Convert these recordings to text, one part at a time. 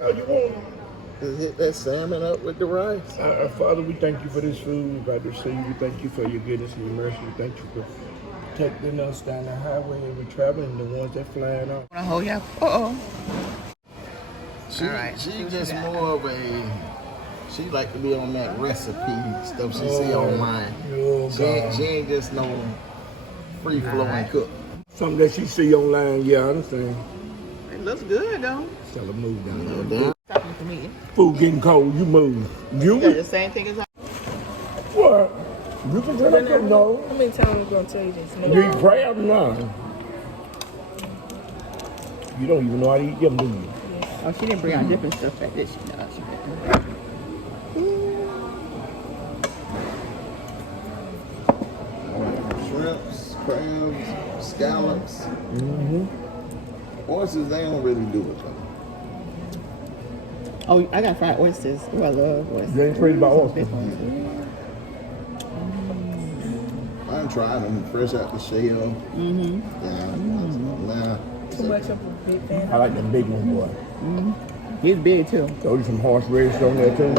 How you want? Just hit that salmon up with the rice. Father, we thank you for this food. God, to see you. We thank you for your goodness and your mercy. We thank you for protecting us down the highway and we're traveling, the ones that flying off. Wanna hold you? Uh-oh. She, All right. she just more of a, she like to be on that recipe stuff she see online. Oh, She God. ain't just no free flowing cook. Something that she see online, yeah, I understand. It looks good, though. Tell her move down Yeah, there. damn. Talking to me. Food getting cold, you move. You got You? the same thing as I. What? You can tell her no. How many times I'm gonna tell you this? No. You eat crab? No. You don't even know how to eat them, do you? Oh, she didn't bring out different stuff like this. She knows. She didn't. Shrimps, crabs, scallops. Oysters, they don't really do it though. Oh, I got fried oysters. Oh, I love oysters. You ain't crazy about oysters. Big ones. I done tried them fresh out the shell. Nah. Too much of a big fan. I like them big ones, boy. He's big, too. Throw you some horseradish on there, too.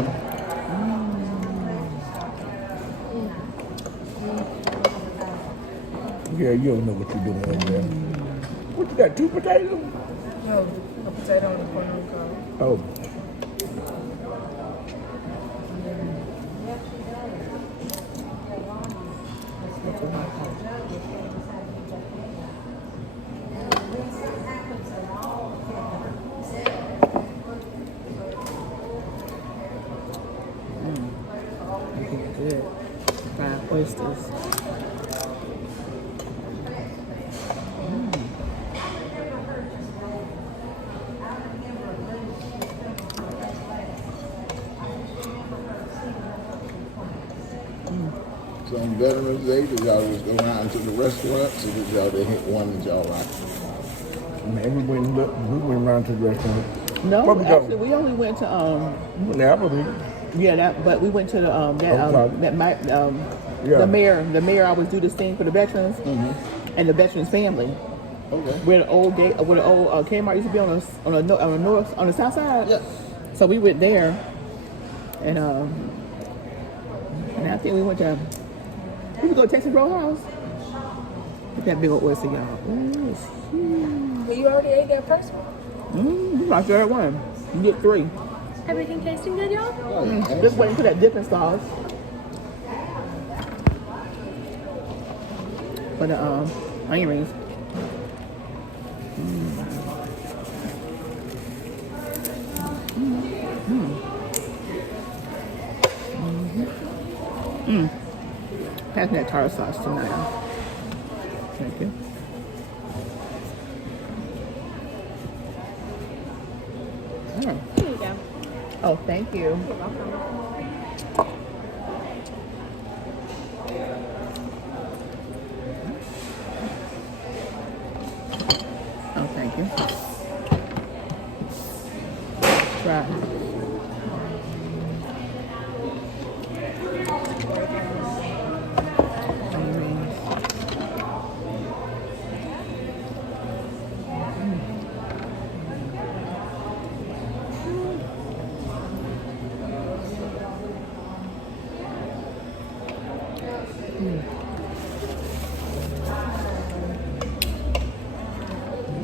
Yeah, you don't know what you're doing over there. What, you got 2 potatoes? No, a potato on the corner of the car. Oh. Good. Fried oysters. So on Veterans Day, did y'all just go around to the restaurants or did y'all hit one that y'all like? Man, we went around to the restaurant. No, Where we go? actually, we only went to We went to Applebee's. yeah, that. But we went to the Yeah. the mayor always do this thing for the veterans and the veterans family. Okay. Where the old Kmart used to be on the south side. Yeah. So we went there, and I think we went to go to Texas Roadhouse. Look at that big old oyster, y'all. Ooh, it's huge. Well, you already ate that first one? You like that one? You get 3. Everything tasting good, y'all? Just waiting for that dipping sauce. For the onion rings. Pass me that tartar sauce tonight. Thank you. Here you go. Oh, thank you. You're welcome. Oh, thank you. Try.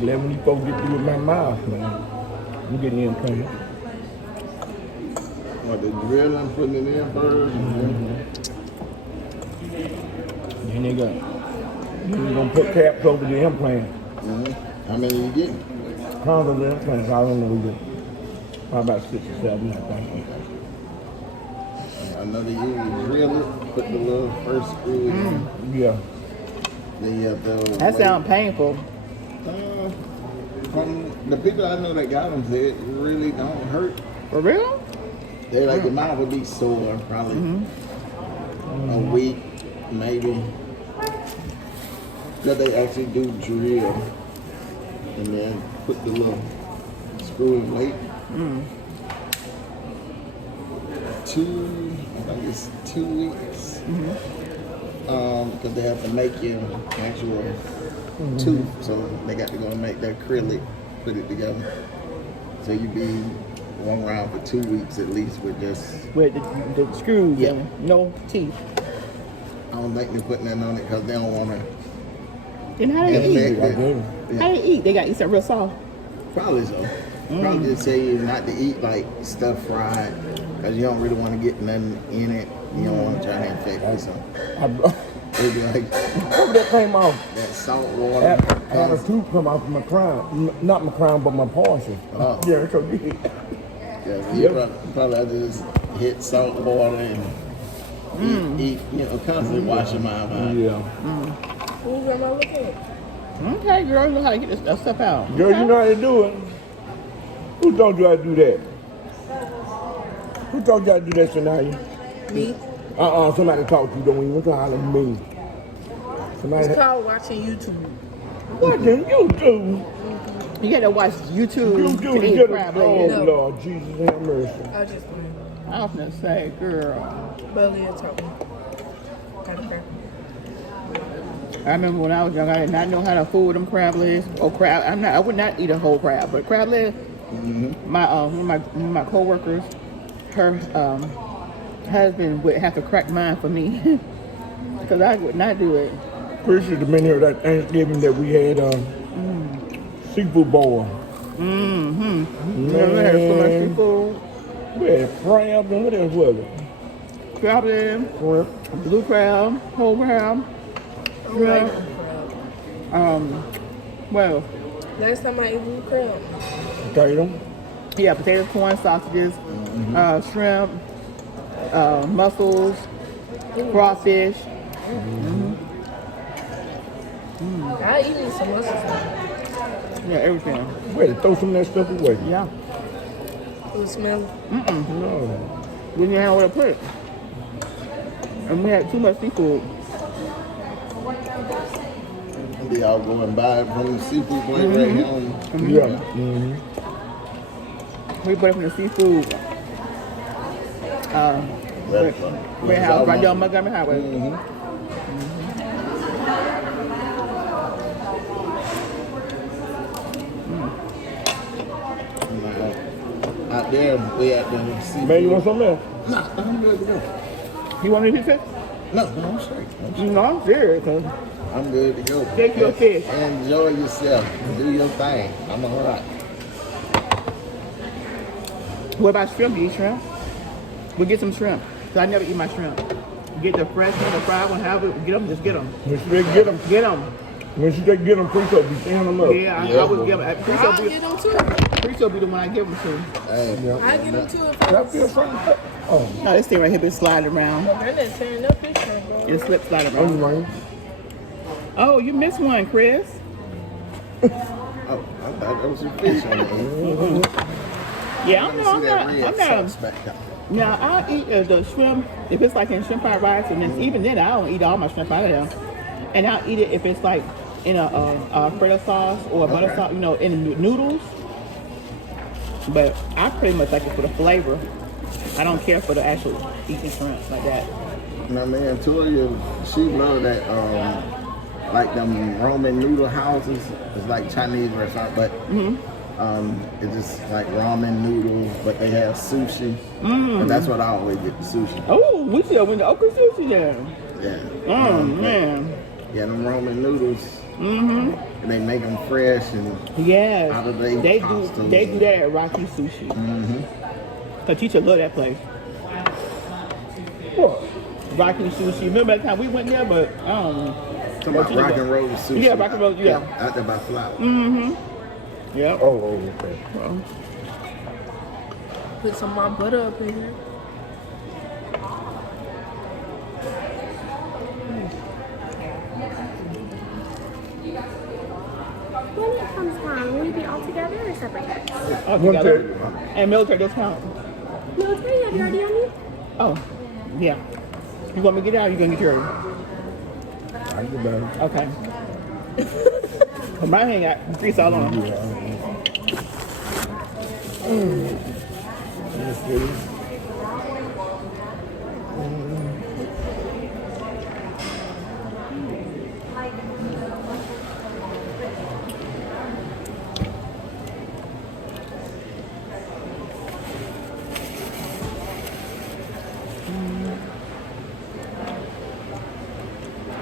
Glad when these folks get through with my mouth, man. I'm getting in plenty. What, the drilling, putting it in first? Then they got, then they gonna put caps over the implant. How many you getting? Pounds of the implants, I don't know, we get probably about 6 or 7, I think. I know they usually drill it, put the little first screw in. Yeah. Then you have to That wait. sounds painful. From the people I know that got them said it really don't hurt. For real? They like the mouth would be sore probably a week, maybe. That they actually do drill and then put the little screw in weight. I think it's 2 weeks. Because they have to make you actual tooth, so they got to go and make that acrylic, put it together. So you be one around for 2 weeks at least with just. With the screws Yeah. and no teeth. I don't think they're putting that on it because they don't want to. Then how do they eat? I do. How do they eat? They got to eat something real soft. Probably so. Probably just tell you not to eat like stuff fried because you don't really want to get nothing in it. You don't want to try to infect you. So it'd be like Where that came off? that salt water. I had a tooth come off my crown. Not my crown, but my portion. Oh. Yeah, it's okay. Yeah, you probably have to just hit salt water and eat, constantly wash your mouth out. Yeah. Who's grandma looking at? Okay, girl, you know how to get this stuff out. Girl, you know how to do it. Who told you how to do that? Who told you how to do that, Shania? Me. Somebody talked to you, don't even call them me. Somebody It's called watching YouTube. watching YouTube. You got to watch YouTube YouTube to to eat get crab a legs. Oh, Lord, Jesus have mercy. I just I was gonna say, girl. barely talking. Okay. I remember when I was young, I did not know how to fool them crab legs. Oh, crab! I would not eat a whole crab, but crab legs. My one of my coworkers, her husband would have to crack mine for me because I would not do it. Pretty sure the men here that Thanksgiving that we had seafood boil. You know, we had so much seafood. We had crabs and what else was it? Crab leg, Shrimp. blue crab, whole crab, shrimp. Well, Last time I ate blue crab. Potato. yeah, potatoes, corn, sausages, shrimp, mussels, crawfish. I eaten some mussels. Yeah, everything. We had to throw some of that stuff away. Yeah. It was smelly. No. We didn't have where to put it. And we had too much seafood. Be all go and buy it from the seafood place right here on. Yeah. We bought it from the seafood. Warehouse right there on Montgomery Highway. Out there, we at the seafood. Man, you want something else? Nah, I'm good to go. You want me to fix it? No, I'm straight. No, I'm serious. I'm good to go. Take your fish. Enjoy yourself. Do your thing. I'm all right. What about shrimp? Do you eat shrimp? We'll get some shrimp. Cause I never eat my shrimp. Get the fresh one, the fried one, have it. Get them, just get them. When she they get them, Get them. when she they get them, please be standing them up. Yeah, I would give them. I'll get them too. Pretty sure be the one I give them to. Hey, I get them too if I feel something. Oh, No, this thing right here been sliding around. I'm not tearing up this shrimp, bro. It slipped sliding I'm around. right. Oh, you missed one, Chris. oh, I thought that was some fish on there. Yeah, Let me I'm see that red not. sauce back up. Now I eat the shrimp if it's like in shrimp fried rice, and then even then I don't eat all my shrimp out of there. And I'll eat it if it's like in a Alfredo sauce or a butter sauce, in the noodles. But I pretty much like it for the flavor. I don't care for the actual eating shrimp like that. My man Toya, she love that like them Roman noodle houses. It's like Chinese restaurant, but it's just like ramen noodles, but they have sushi. And that's what I always get, the sushi. Oh, we still went to okra sushi there. Yeah. Oh man. Yeah, them Roman noodles. And they make them fresh and Yes. How do they They cost do those? that at Rocky Sushi. Teacher love that place. What? Rocky Sushi. Remember that time we went there, but I don't know. talking about rock and roll sushi. Yeah, rock and roll, yeah. Out there by Flower. Yep. Oh, okay. Put some more butter up in here. When it comes time, will you be all together or separate guys? All One together. third. And military discount. Military, have you already on you? Oh, yeah. You want me to get out or you gonna get yours? I get better. Okay. Well, mine ain't got grease all on.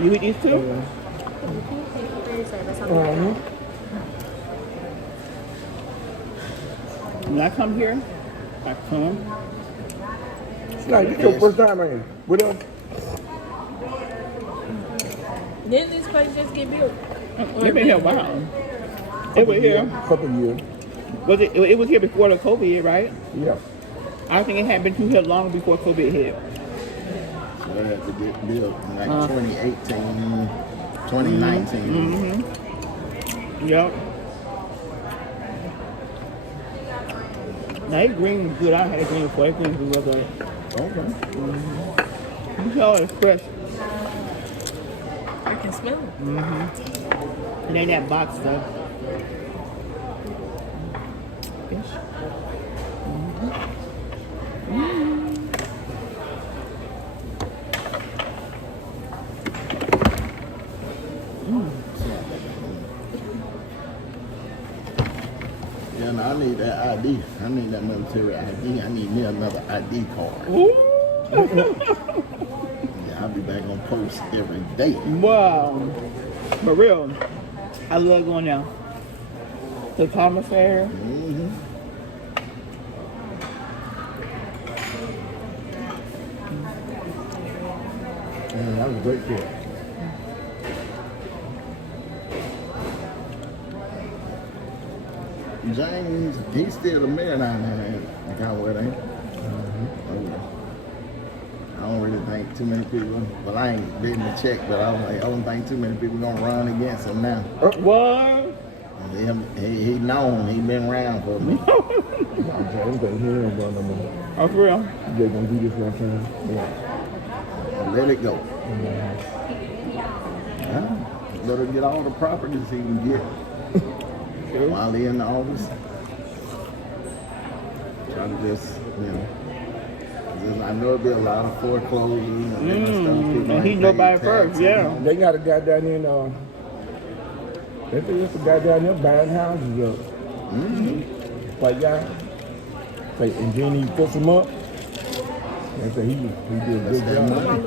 You eat these too? For your service. When I come here, I come. It's like this your first time, man. What else? Didn't this place just get built? They've been here a while. It was here. Couple years. Was it? It was here before the COVID hit, right? Yeah. I think it had been here long before COVID hit. So it had to get built in like 2018, 2019. Yep. Now, that green was good. I had a green before. That green was real good. Okay. You tell it's fresh. I can smell it. It ain't that box stuff. Fish. Yeah, no, I need that ID. I need that military ID. I need me another ID card. Ooh. Yeah, I'll be back on post every day. Wow. For real. I love going down to Thomas area. Man, that was a great trip. James, he's still the mayor down there in Coward, ain't he? I don't really think too many people, well, I ain't been to check, but I don't think too many people gonna run against him now. What? He known, he been around for me. I'm saying, he ain't going no more. Oh, for real? They're gonna do this one time. Yeah. Let it go. Let him get all the properties he can get while he in the office. Try to just, I know there'll be a lot of foreclosures and different stuff. People And he ain't know paid about it first, taxes. yeah. They got a guy down there in, there's a guy down there buying houses up. White guy. And then he puts them up. And so he did a good that job. money.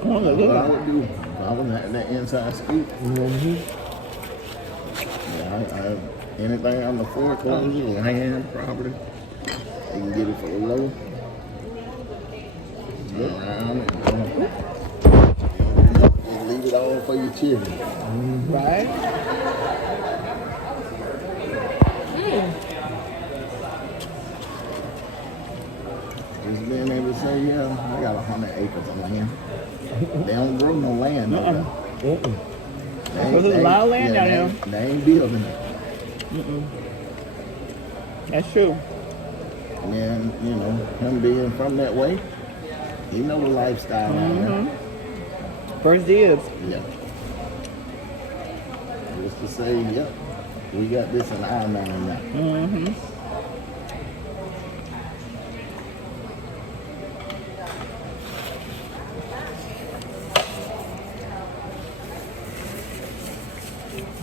Come on, What look I at would do, if I was having that inside scoop, anything on the foreclosure, land, property, you can get it for low. Turn around and leave it all for your children. right? Just being able to say, yeah, I got 100 acres of land. They don't grow no land over there. There's a lot of land down there. They ain't building it. That's true. And then, him being from that way, he know the lifestyle down there. First dibs. Yeah. Just to say, yep, we got this in our name now.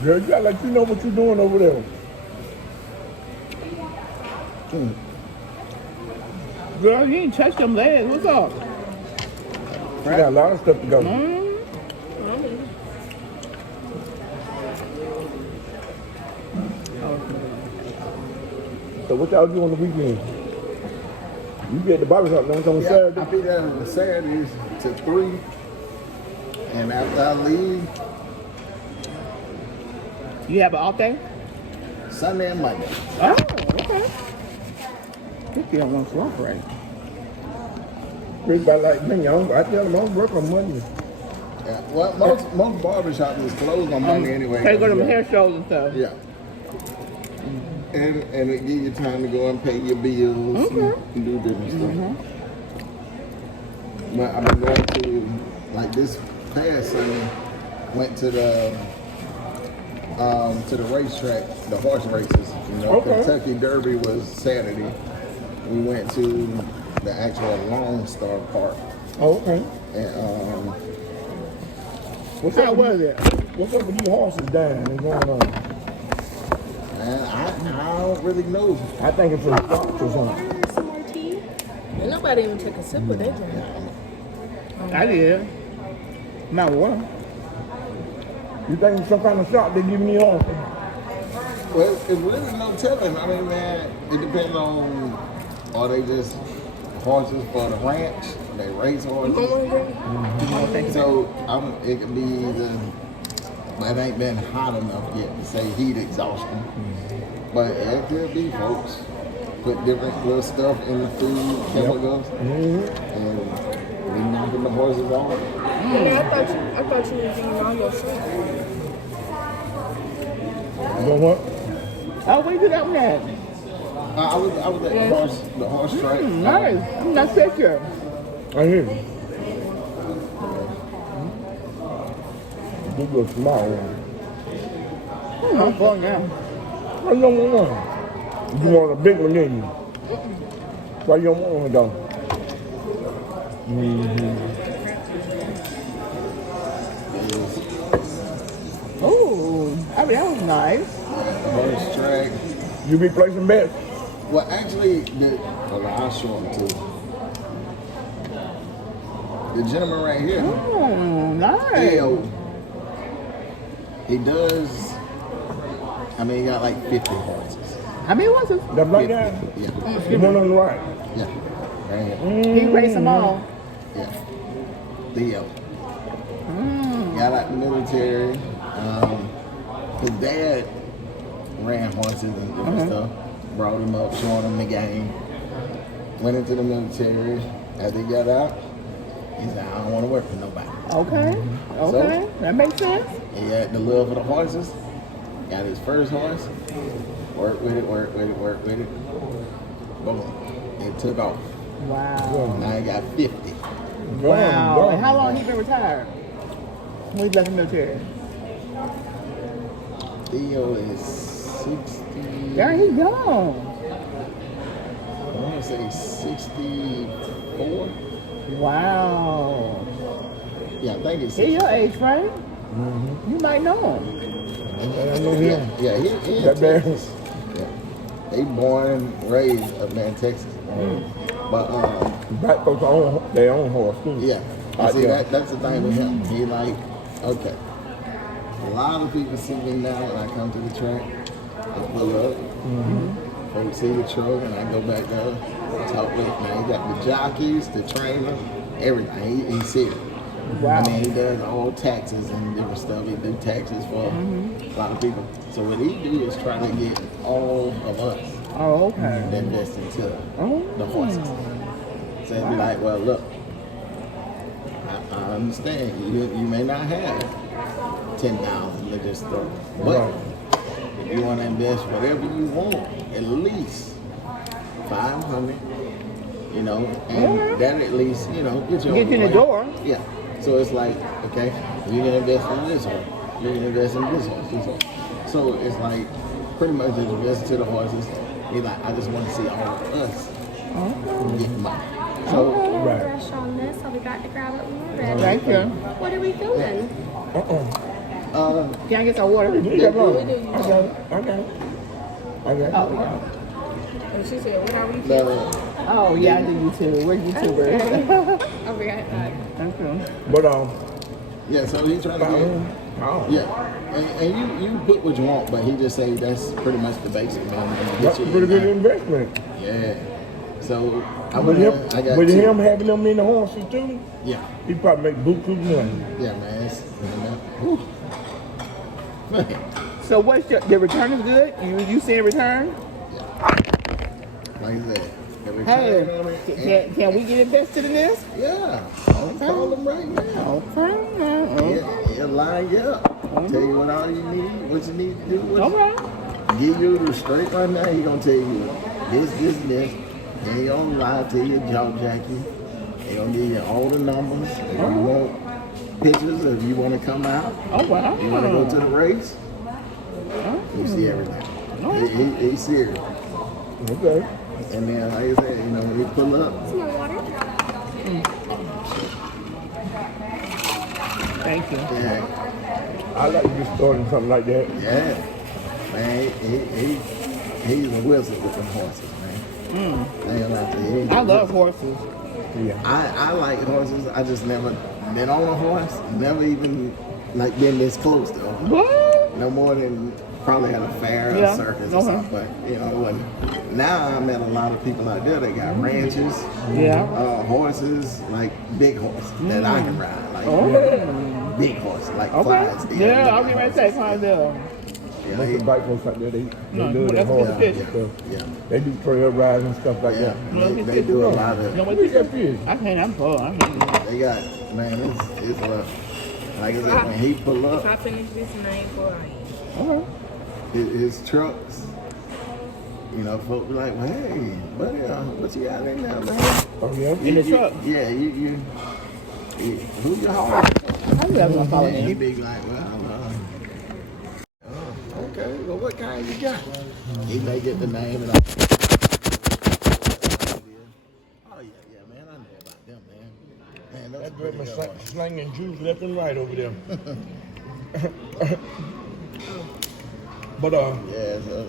Girl, you got like you know what you're doing over there. Girl, you ain't touched them legs. What's up? You got a lot of stuff to go. So what y'all do on the weekend? You be at the barbershop on Saturday? I'll be there on Saturdays to 3. And after I leave, You have an off day? Sunday and Monday. Oh, okay. You don't want to work right. They got like me, I tell them I don't work on Monday. Yeah. Well, most barbershops is closed on Monday anyway. They go to them hair shows and stuff. Yeah. And it give you time to go and pay your bills and do different stuff. But I've been going to, like this past Sunday, went to the racetrack, the horse races. Kentucky Derby was Saturday. We went to the actual Lone Star Park. Oh, okay. And What's up with it? What's up with these horses dying and going on? I don't really know. I think it's a fox or something. Some more tea? And nobody even took a sip of that drink. I did. Not water. You think some kind of shot they give me on? Well, it's really no telling. I mean, man, it depends on, are they just horses for the ranch? They race horses. So it could be either, but it ain't been hot enough yet to say heat exhaustion. But it could be, folks. Put different little stuff in the food, chemicals, and we knocking the horses off. I thought you were eating all your shit. You know what? Oh, where you do that one at? I was at the horse track. Nice. I'm not picture. I hear you. You go small one. I'm going now. I don't want one. You want a big one, didn't you? Why you don't want one though? Oh, I mean, that was nice. Horse track. You be placing bets? Well, actually, I'll show them too. The gentleman right here, Oh, nice. he does. I mean, he got like 50 horses. How many was it? That black guy? Yeah, The one on the right. yeah, right here. He raced them all. Yeah, Theo. Got out the military. His dad ran horses and different stuff. Brought him up, showing him the game. Went into the military. As he got out, he said, I don't want to work for nobody. Okay. So- That makes sense. He had the love for the horses. Got his first horse. Worked with it. Boom. It took off. Wow. Now he got 50. Wow. And how long he been retired? When he left the military? Theo is 60. Yeah, he's young. I want to say 64. Wow. Yeah, I think it's He's 64. your age, right? You might know him. I know him. Yeah, he That in bad. Texas. Yeah. They born, raised up there in Texas. But Black folks own their own horse too. yeah. See, that's the thing with him. He like, okay. A lot of people see me now when I come to the track. I pull up. Folks see the truck and I go back there. Talk with him. He got the jockeys, the trainer, everything. He's serious. Wow. I mean, he does all taxes and different stuff. He do taxes for a lot of people. So what he do is try to get all of us Oh, okay. to invest into Oh. the horses. So it'd be like, well, look, I understand you may not have 10,000 to just throw, but if you want to invest whatever you want, at least 500, you know, and that at least, you know, get you Get you in the door. Yeah. So it's like, okay, you can invest in this one, you can invest in this horse, this horse. So it's like pretty much just invest to the horses. He's like, I just want to see all of us get money. So Right. Brush on this. I'll be back to grab it when we're ready. Thank you. What are we filming? Can I get some water? You got one. I got it. Oh, yeah. And she said, what are we the, Oh, yeah, I do YouTube. We're YouTubers. I'll be right back. Thank you. But yeah, so he trying to get. Yeah, and you put what you want, but he just say that's pretty much the basic, man. that's a pretty good investment. Yeah. So I With went him, in, I got with two. him having them in the horses too, Yeah, he probably make buku money. yeah, man. Whew. Man. So what's the return is good? You see a return? Like I said, the return Hey, on it, can we get invested in this? yeah, I'll call him right now. Okay. He'll line you up. Tell you what all you need, what you need to do. Okay. Give you the straight right now. He gonna tell you this. He ain't gonna lie to you, jaw jack you. He gonna give you all the numbers. If you want pictures, if you want to come out, Oh, wow. you want to go to the race, you see everything. He's serious. Okay. And then, like I said, you know, when he pull up, Some more water? Thank you. yeah, I like to get started something like that. yeah, man, he's a wizard with them horses, man. I ain't gonna lie to you. I love horses. Yeah. I like horses. I just never been on a horse. Never even like been this close to them. What? No more than probably at a fair or Yeah. circus or something. But you know, when, now I met a lot of people out there that got ranches, Yeah. horses, like big horses that I can ride, like big horses, like Okay. Clydesdale. Yeah, I'll get ready to say Clydesdale. Yeah, Most of the bike folks out there, they No, do that's that what hard it is. stuff. yeah, They do trail rides and stuff like yeah. that. They do a lot You know of. what Look you at that fish. I can't, I'm full. I can't. They got, man, it's rough. Like I said, when he pull If I up, finish this and I ain't going, Okay. his trucks, you know, folks be like, well, hey, buddy, what you got in there, man? Oh, yeah? In the truck. Yeah, you who you hauling? I knew I was gonna follow And he him. be like, well, okay, well, what kind you got? He may get the name and all. Oh, yeah, man, I know about them, man. Man, those That are girl pretty was good ones. slanging juice left and right over there. But, Yeah, so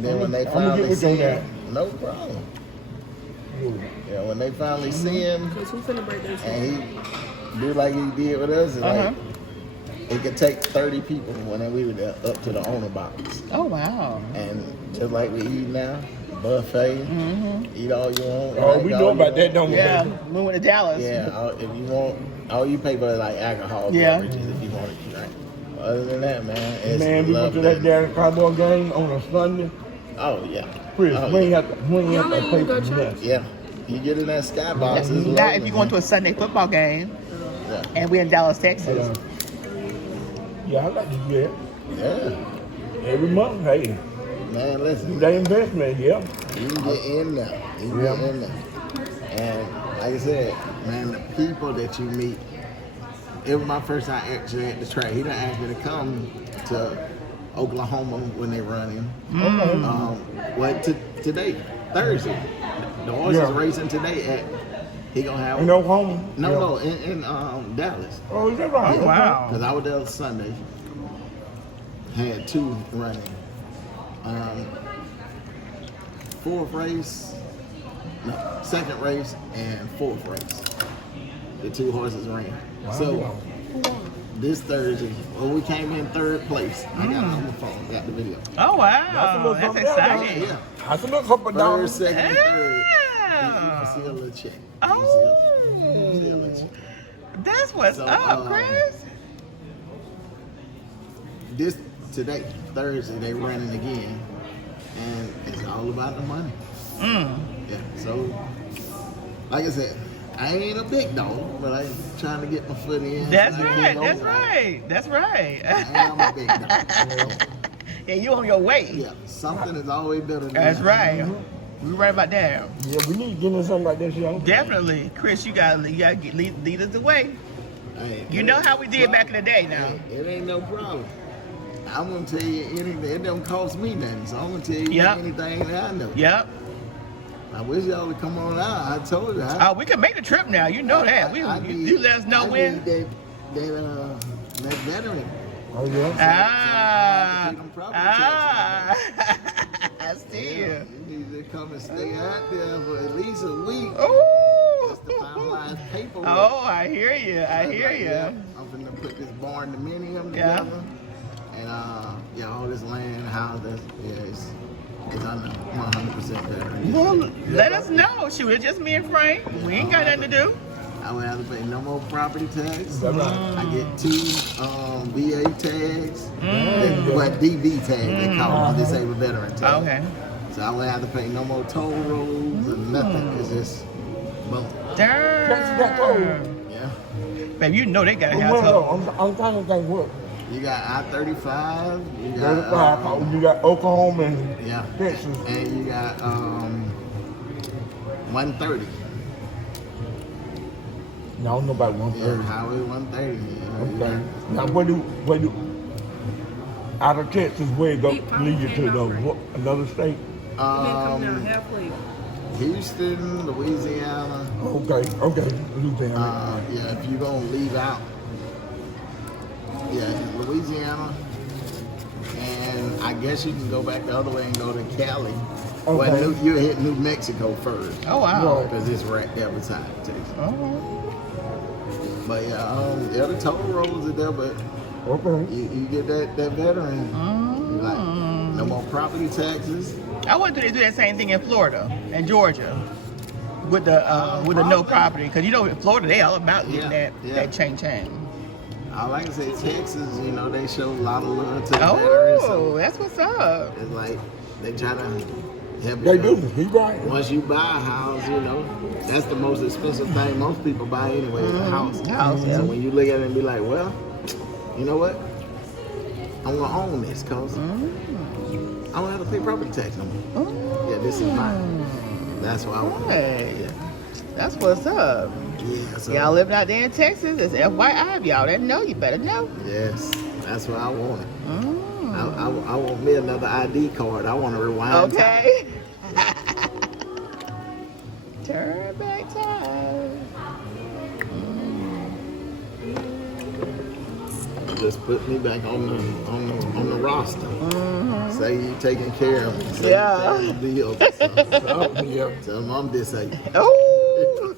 then when they I'm gonna finally get with see you on him, no problem. Yeah, when they finally see him, because who finna break this? and he do like he did with us, it's like it could take 30 people when we were there up to the owner box. Oh, wow. And just like we eat now, buffet, eat all you want. oh, drink we all know you about want. that, don't we? Yeah, we went to Dallas. Yeah, if you want, all you pay for is like alcohol Yeah. beverages if you want to drink. Other than that, man, it's Man, we went to that damn Cowboy game on a Sunday. Oh yeah. Chris, Oh, we ain't yeah. have to pay for that. Yeah. You get in that skybox, it's Now, loaded, if you're going to a Sunday football game, yeah. and we're in Dallas, Texas. Yeah, I like to do that. Yeah. Every month, hey, Man, listen. that investment, yeah. You can get in there. You can get in there. And like I said, man, the people that you meet, it was my first time actually at the track. He done asked me to come to Oklahoma when they run in. Today, Thursday. The horses racing today at, he gonna have, In Oklahoma? no, Yeah. in Dallas. Oh, is that right? Oh, wow. Because I was there Sunday. Had two running. Second race and fourth race. The two horses ran. So this Thursday, we came in third place. I got it on the phone, got the video. Oh, wow. That's exciting. Yeah. That's a little couple Third, dollars. second, and third. Yeah. You see a little check. Oh. You see a little check. That's what's So, up, Chris. This today, Thursday, they running again, and it's all about the money. Yeah. So, like I said, I ain't a big dog, but I'm trying to get my foot in. That's so I right. can go That's right. right. That's right. I am a big dog. Yeah, you on your way. Yeah, something is always better than That's that. right. We right about that. Yeah, we need to get in something like this, young. Definitely, Chris. You gotta lead us the way. Hey, You know how we did back in the day. Now. Hey, it ain't no problem. I'm gonna tell you anything. It don't cost me nothing, so I'm gonna tell you Yep. anything that I know. Yep. I wish y'all would come on out. I told you. Oh, we can make the trip now. You know that. You let us know I when. need that veteran. Oh, yeah? I see Yeah, you. you need to come and stay out there for at least a week. Ooh. Just to finalize paperwork. Oh, I hear you. I hear Yeah, you. I'm finna put this barn dominium Yeah. together. And all this land, houses, it's under 100% better. Well, let us know. Shoot, it's just me and Frank. We ain't got nothing to do. I would have to pay no more property tax. That's right. I get 2 VA tags, what DV tags they call them, disabled veteran tags. Okay. So I would have to pay no more toll roads or nothing. It's just boom. Damn. Yeah. Baby, you know they got a Well, household. I'm trying to think what. You got I-35. You 35, got you got Oklahoma and yeah, Texas. and you got 130. No, I don't know about Yeah, 130. Highway 130. You Okay. know, Now, where do, out of Texas, where it go lead you to though? What, another state? Come down halfway. Houston, Louisiana. Okay, Louisiana. Yeah, if you're gonna leave out, Louisiana, and I guess you can go back the other way and go to Cali. Well, you hit New Mexico first. Oh wow. Because it's right there beside Texas. Oh. But yeah, the toll roads are there, but you get that veteran. Like, no more property taxes. I want to do that same thing in Florida and Georgia with the no property, because you know in Florida they all about getting that chain. I like to say Texas, you know, they show a lot of love to the veterans. Oh, that's what's up. It's like they try to help you. They do. He right. Once you buy a house, you know, that's the most expensive thing most people buy anyway, is a house. House, yeah. So when you look at it and be like, well, you know what? I'm gonna own this because I don't have to pay property tax no more. Yeah, this is mine. That's why I want it. Hey, that's what's up. Yeah, so, Y'all living out there in Texas, it's FYI. Y'all that know, you better know. yes, that's what I want. I want me another ID card. I want to rewind. Okay. Turn back time. Just put me back on the roster. Say you taking care of me. Say Yeah. you paying the bills. Tell them I'm disabled. Oh.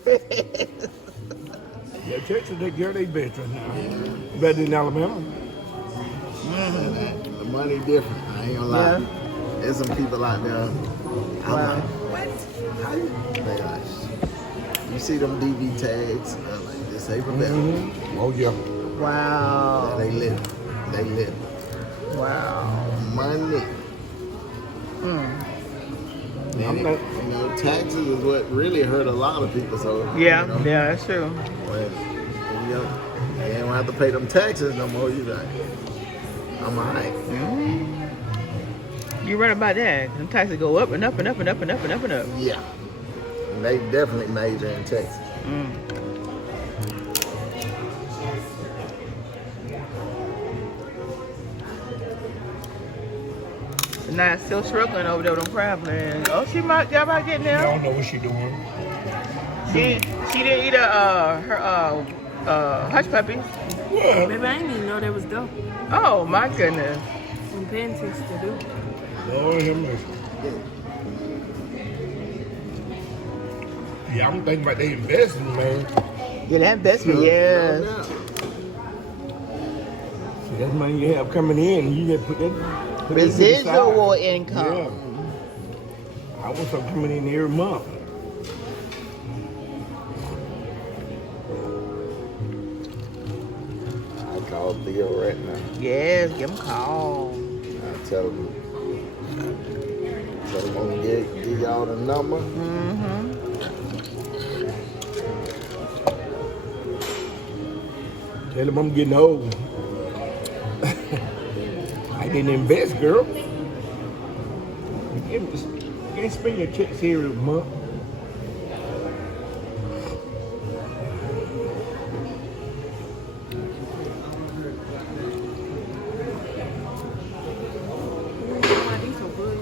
Yeah, Texas, they get their best right now. Better than Alabama. The money different. I ain't gonna lie. Yeah. There's some people out there. I'm Wow. like, how you? They like, you see them DV tags? I'm like, disabled veteran. Oh, yeah. Wow. They live. They live. Wow. Money. And you know, taxes is what really hurt a lot of people. So Yeah, you know, yeah, that's true. when, you know, they don't have to pay them taxes no more. You like, I'm alright. You're right about that. Them taxes go up and up and up and up and up and up and up. Yeah, and they definitely major in Texas. Now still struggling over there with them crab legs. Oh, y'all might getting I there. don't know what she doing. She didn't eat her hush puppies. What? Baby, I didn't even know that was dope. Oh my goodness. Some pancakes to do. Lord have mercy. Yeah, I'm thinking about the investment, man. Yeah, that investment, yes. See, that money you have coming in, you just put that to the Residual side. income. Yeah. I want some coming in every month. I call Theo right now. Yes, give him a call. I tell him I'm gonna give y'all the number. Tell them I'm getting old. I didn't invest, girl. You can't spend your checks here every month. Why these so good?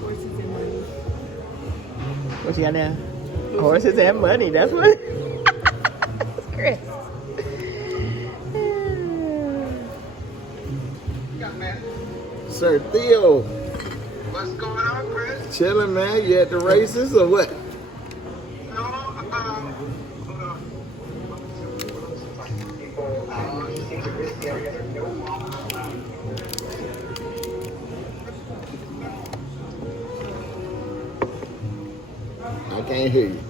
Horses and money. What you got now? Horses and money, that's what. Chris. Sir Theo, What's going on, Chris? chilling, man. You at the races or what? No, hold on. I can't hear you.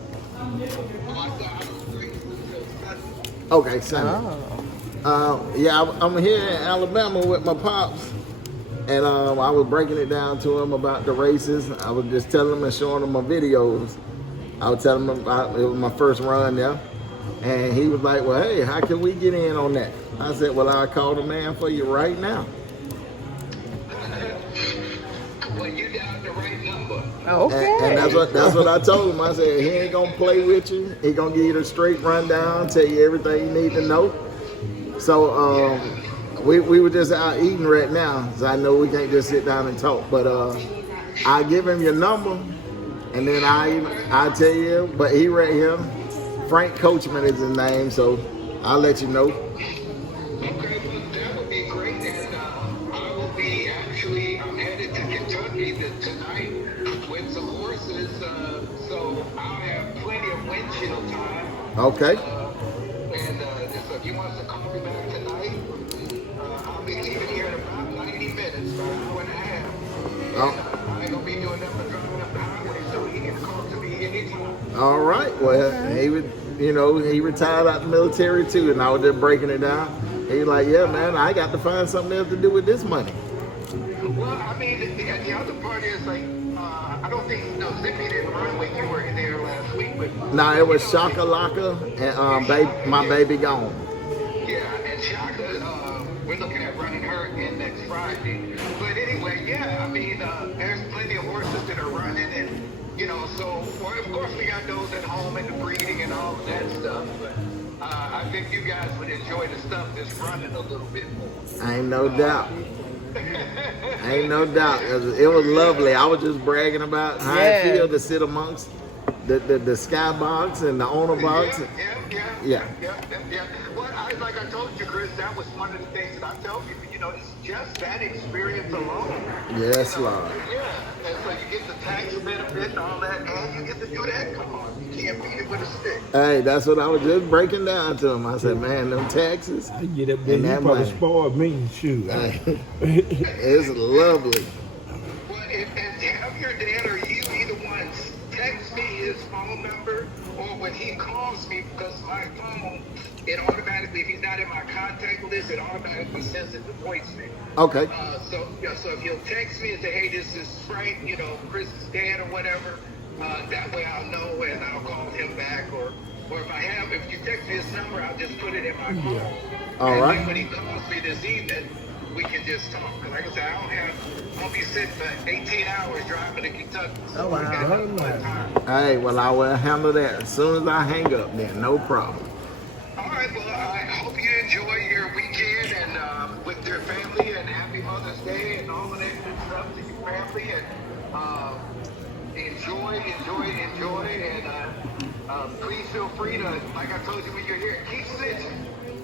Okay, Sunday. Yeah, I'm here in Alabama with my pops, and I was breaking it down to him about the races. I was just telling him and showing him my videos. I was telling him about it was my first run there, and he was like, "Well, hey, how can we get in on that?" I said, "Well, I'll call the man for you right now." Well, you got the right number. Okay. And that's what I told him. I said he ain't gonna play with you. He gonna give you the straight rundown, tell you everything you need to know. So we were just out eating right now, so I know we can't just sit down and talk. But I give him your number, and then I tell you. But he right here, Frank Coachman is his name, so I'll let you know. Okay, well, that would be great. And I will be at actually, I'm headed to Kentucky tonight with some horses, so I'll have plenty of windshield time. Okay. And so if you want to call me back tonight, I'll be leaving here in about 90 minutes, about an hour and a half. Oh. I ain't gonna be doing nothing but driving up the highway, so he can call to me anytime. All right. Well, he would, you know, he retired out the military too, and I was just breaking it down. He's like, yeah, man, I got to find something else to do with this money. Well, I mean, the other part is like, I don't think Zippy didn't run when you were there last week, but Nah, it was Shakalaka and my baby gone. yeah, and Shaka, we're looking at running her in next Friday. But anyway, yeah, I mean, there's plenty of horses that are running, and so well, of course we got those at home and the breeding and all of that stuff. But I think you guys would enjoy the stuff that's running a little bit more. Ain't no doubt. Ain't no doubt. It was lovely. I was just bragging about how it feels to sit amongst the skybox and the owner box. Yeah. Well, like I told you, Chris, that was one of the things that I tell people. It's just that experience alone. Yes, Lord. Yeah, and so you get the tax benefit and all that, and you get to do that. Come on, you can't beat it with a stick. Hey, that's what I was just breaking down to him. I said, man, them taxes I get up there, and you that probably money. spoiled me, shoot. It's lovely. Well, and have your dad or you either one text me his phone number, or when he calls me, because my phone, it automatically, if he's not in my contact list, it automatically sends it to voicemail. Okay. So if you'll text me and say, hey, this is Frank, Chris's dad or whatever, that way I'll know and I'll call him back. Or if you text me his number, I'll just put it in my phone. All and right. then when he calls me this evening, we can just talk. Because like I said, I'll be sitting for 18 hours driving to Kentucky. So wow. we got a lot of time. Hey, well, I will handle that as soon as I hang up then. No problem. All right, well, I hope you enjoy your weekend and with your family, and happy Mother's Day and all of that good stuff to your family, and enjoy, and please feel free to, like I told you when you're here, keep snitching.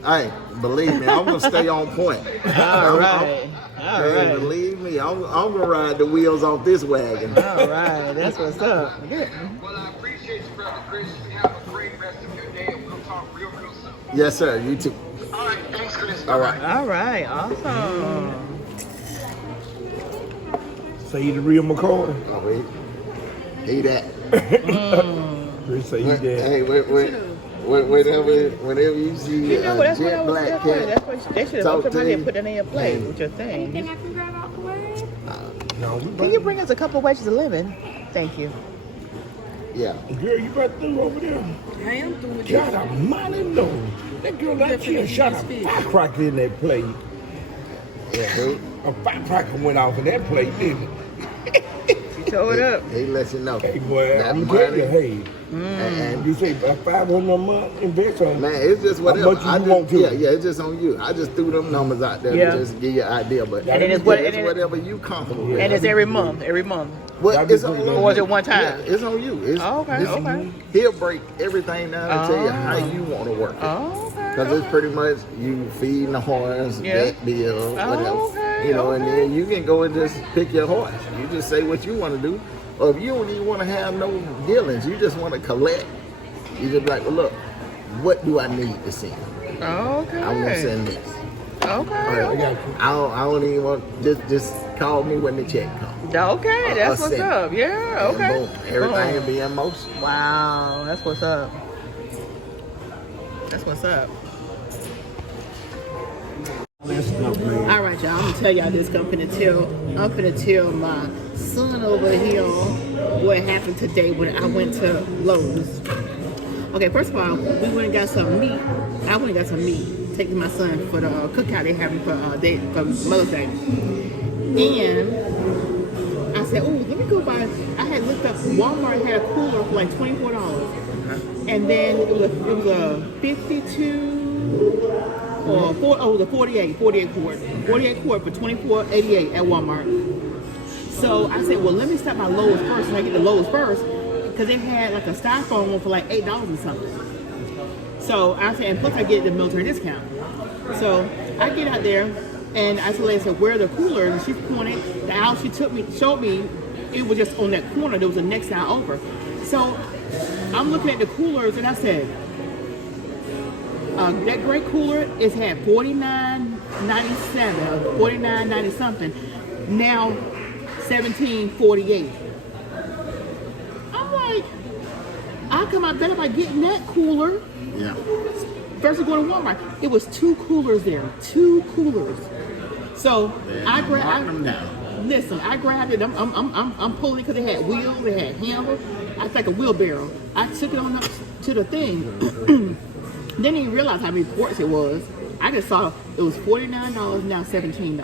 Hey, believe me, I'm gonna stay on point. All right. Hey, believe me, I'm gonna ride the wheels off this wagon. All right. That's what's up. Well, I appreciate you, Brother Chris. You have a great rest of your day, and we'll talk real soon. Yes, sir. You too. All right, thanks, Chris. All right. All right. Awesome. Say the real McCoy. Oh, wait. He that. Chris say he dead. Hey, whenever you see You know what? a That's what I jet was black saying. cat, That's what they should have talk put to somebody you. and put that in your plate with your thing. Anything I can grab out the way? No, Can you bring us a couple wedges of lemon? Thank you. yeah. girl, you got through over there? I am through with God almighty, no. That girl, that she shot a firecracker in that plate. Yeah, A firecracker went off in that plate, didn't it? She tore it up. he let you know. Hey, boy, That I'm telling you, money. hey. And You say about $500 a month, invest on man, it's just whatever. How much you want to. Yeah, it's just on you. I just threw them numbers out there Yeah. to just give you an idea. But And then it's what- it's and then- whatever you comfortable with. And it's every month. Every month. Well, That'd be it's on pretty you. good. Or is it one time? Yeah, it's on you. It's, Oh, okay, it's- okay. He'll break everything down and tell you Oh. how you want to work it. Oh, okay. Because it's pretty much you feeding the horse, Yeah. vet bill, whatever. okay, And then you can go and just pick your horse. You just say what you want to do. Or if you don't even want to have no dealings, you just want to collect. You just be like, well, look, what do I need to send? Okay. I want to send this. Okay. I don't even want, just call me when the check comes. Okay, that's what's send it. up. Yeah, And okay. boom, everything will Boom. be in motion. Wow, that's what's up. That's what's up. that stuff, man. All right, y'all. I'm gonna tell y'all this. I'm finna tell my son over here what happened today when I went to Lowe's. Okay, first of all, we went and got some meat. I went and got some meat. Taking my son for the cookout they having for Mother's Day. And I said, oh, let me go buy. I had looked up. Walmart had a cooler for like $24, and then it was a 52. Or the 48 quart for $24.88 at Walmart. So I said, well, let me stop by Lowe's first, and I get the Lowe's first, because they had like a styrofoam one for like $8 or something. So I said, and plus I get the military discount. So I get out there, And I told her, I said, where are the coolers? And she pointed, the aisle she showed me, it was just on that corner. There was the next aisle over. So I'm looking at the coolers and I said, that gray cooler is had $49.97, $49.90 something. Now $17.48. I'm like, I come out better by getting that cooler. Yeah. Versus going to Walmart. It was 2 coolers there. 2 coolers. So I grabbed them down. Listen, I grabbed it. I'm pulling it because it had wheels, it had handles. I was like a wheelbarrow. I took it on up to the thing. Didn't even realize how many quarts it was. I just saw it was $49, now $17.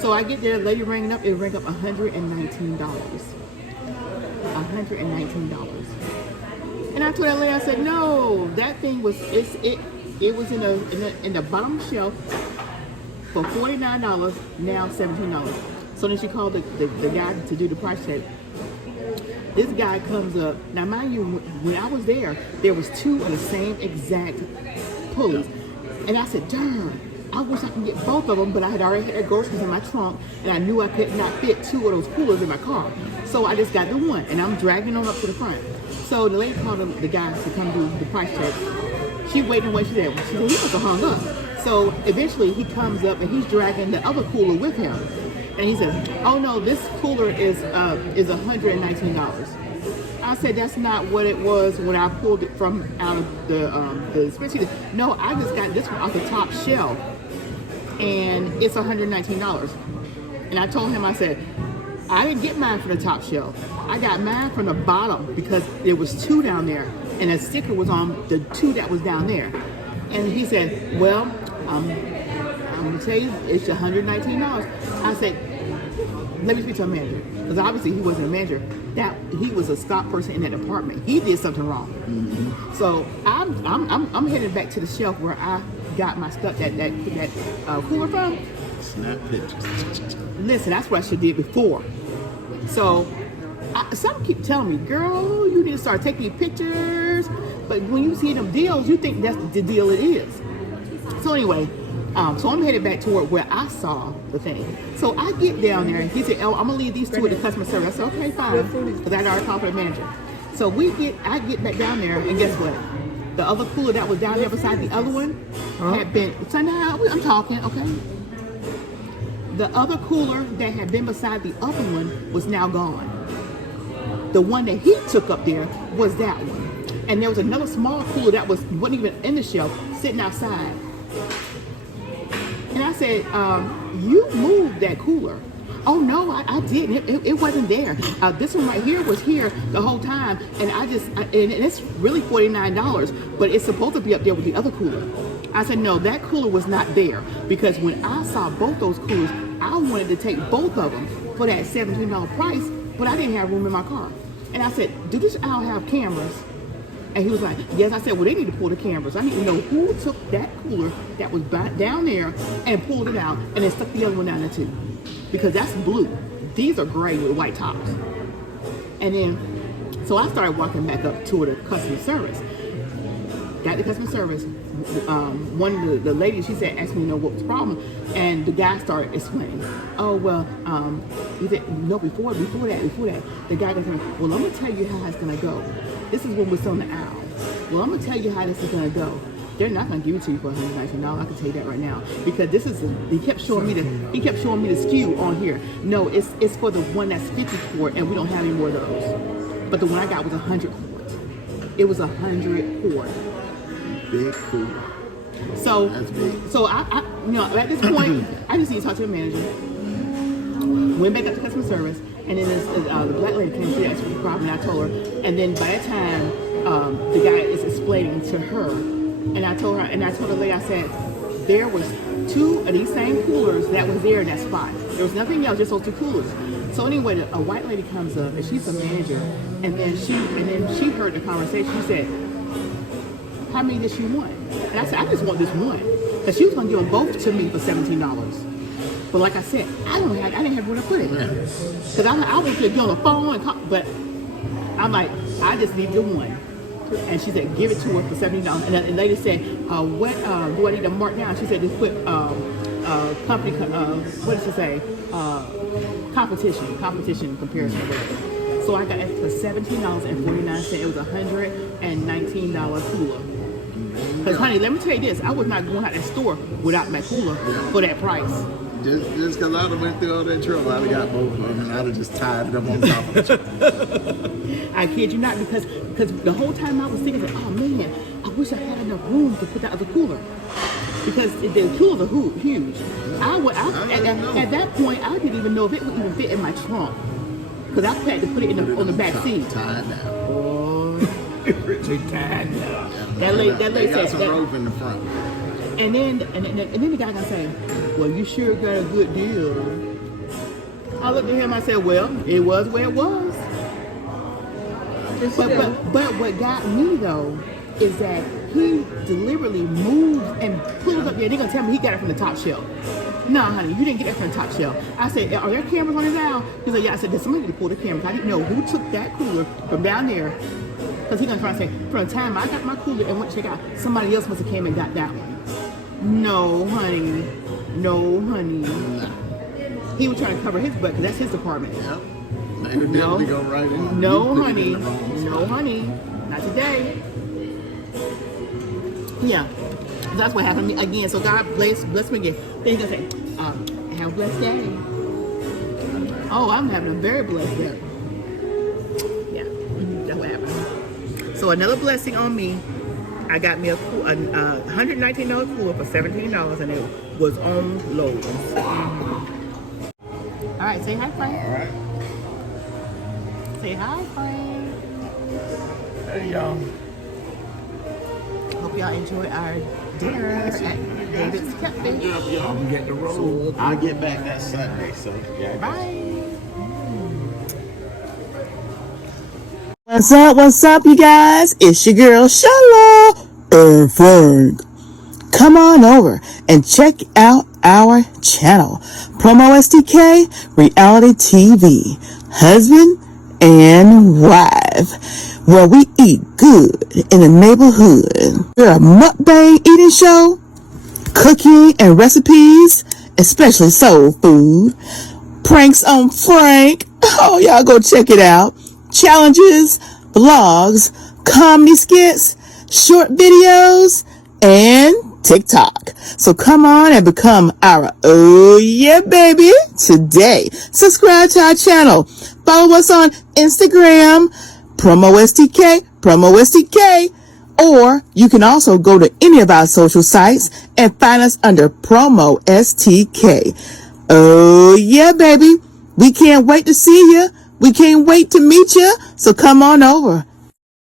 So I get there, the lady rang it up, it rang up $119. $119. And I told that lady, I said, no, that thing was it was in the bottom shelf for $49, now $17. So then she called the guy to do the price check. This guy comes up. Now, mind you, when I was there was 2 of the same exact pulleys. And I said, darn, I wish I could get both of them, but I had already had groceries in my trunk, and I knew I could not fit 2 of those coolers in my car. So I just got the one, and I'm dragging on up to the front. So the lady called the guy to come do the price check. She waited and waited. She said he must have hung up. So eventually he comes up and he's dragging the other cooler with him. And he says, oh no, this cooler is $119. I said, that's not what it was when I pulled it from out of the spreadsheet. No, I just got this one off the top shelf and it's $119. And I told him, I said, I didn't get mine from the top shelf. I got mine from the bottom because there was 2 down there and a sticker was on the 2 that was down there. And he said, well, I'm gonna tell you, it's $119. I said, let me speak to a manager. Because obviously he wasn't a manager. That he was a stock person in that department. He did something wrong. Mm-hmm. So I'm headed back to the shelf where I got my stuff that cooler from. Snap pictures. Listen, that's what I should have did before. So some keep telling me, girl, you need to start taking pictures. But when you see them deals, you think that's the deal it is. So anyway, so I'm headed back toward where I saw the thing. So I get down there and he said, oh, I'm gonna leave these 2 at the customer service. I said, okay, fine. Because I'd already called for the manager. So I get back down there and guess what? The other cooler that was down there beside the other one had been, I'm talking, okay? The other cooler that had been beside the other one was now gone. The one that he took up there was that one. And there was another small cooler that wasn't even in the shelf, sitting outside. And I said, you moved that cooler. Oh no, I didn't. It wasn't there. This one right here was here the whole time, and and it's really $49, but it's supposed to be up there with the other cooler. I said, no, that cooler was not there because when I saw both those coolers, I wanted to take both of them for that $17 price, but I didn't have room in my car. And I said, do this aisle have cameras? And he was like, yes. I said, well, they need to pull the cameras. I need to know who took that cooler that was down there and pulled it out and then stuck the other one down there too. Because that's blue. These are gray with white tops. And then, so I started walking back up to the customer service. Got the customer service. One of the ladies, she said, asked me, what was the problem? And the guy started explaining. Oh, well, he said, no, before that, the guy goes, well, I'm going to tell you how it's going to go. This is when we're on the aisle. Well, I'm going to tell you how this is going to go. They're not going to give it to you for $119. I can tell you that right now because this is. He kept showing me the SKU on here. No, it's for the one that's 50 quart, and we don't have any more of those. But the one I got was 100 quart. It was 100 quart. Big cooler. So That's big. So I at this point, I just need to talk to the manager. Went back up to customer service, and then the black lady came to ask me the problem, and I told her. And then by that time, the guy is explaining to her. And I told the lady, I said, there was 2 of these same coolers that was there in that spot. There was nothing else, just those 2 coolers. So anyway, a white lady comes up, and she's the manager. And then she heard the conversation. She said, how many did she want? And I said, I just want this one. Because she was going to give them both to me for $17. But like I said, I didn't have where to put it. Because I wanted to get on the phone and call, but I'm like, I just need the one. And she said, give it to her for $70. And the lady said, what do I need to mark down? She said, just put company. What does it say? Competition comparison. So I got it for $17.49. It was $119 cooler. Because honey, let me tell you this: I was not going out that store without my cooler for that price. Just because I'd have went through all that trouble, I'd have got both of them and I'd have just tied them on top of each other. I kid you not, because the whole time I was thinking, oh man, I wish I had enough room to put that other cooler. Because the coolers are huge. At that point, I didn't even know if it would even fit in my trunk. Because I had to put it on the back seat. Tied down. Oh, They tied now. that lady got said some that. rope in the front. And then the guy gonna say, well, you sure got a good deal. I looked at him, I said, well, it was where it was. But what got me though is that he deliberately moved and pulled up there. They're gonna tell me he got it from the top shelf. No, honey, you didn't get it from the top shelf. I said, are there cameras on his aisle? He said, yeah. I said, there's somebody to pull the cameras. I didn't know who took that cooler from down there. Because he's gonna try to say, from the time I got my cooler and went to check out, somebody else must have came and got that one. No, honey. No, honey. He was trying to cover his butt because that's his department. Yep. They would definitely go right in. No, honey. No, honey. Not today. Yeah. That's what happened to me again. So God bless me again. Then he's going to say, have a blessed day. Oh, I'm having a very blessed day. Yeah. That's what happened. So another blessing on me. I got me a $119 cooler for $17, and it was on Lowe's. All right, say hi, Frank. All right. Say hi, Frank. Hey, y'all. Hope y'all enjoy our dinner at David's Catfish. I'm getting the roll. I'll get back that Sunday, so yeah. Bye. What's up, you guys? It's your girl, sheilaandfrank. Come on over and check out our channel, PromoSTK Reality TV, Husband and Wife, where we eat good in the neighborhood. We're a mukbang eating show, cooking and recipes, especially soul food, pranks on Frank. Oh, y'all go check it out. Challenges, vlogs, comedy skits, short videos, and TikTok. So come on and become our oh yeah baby today. Subscribe to our channel. Follow us on Instagram, PromoSTK, or you can also go to any of our social sites and find us under PromoSTK. Oh yeah baby. We can't wait to see you. We can't wait to meet you. So come on over.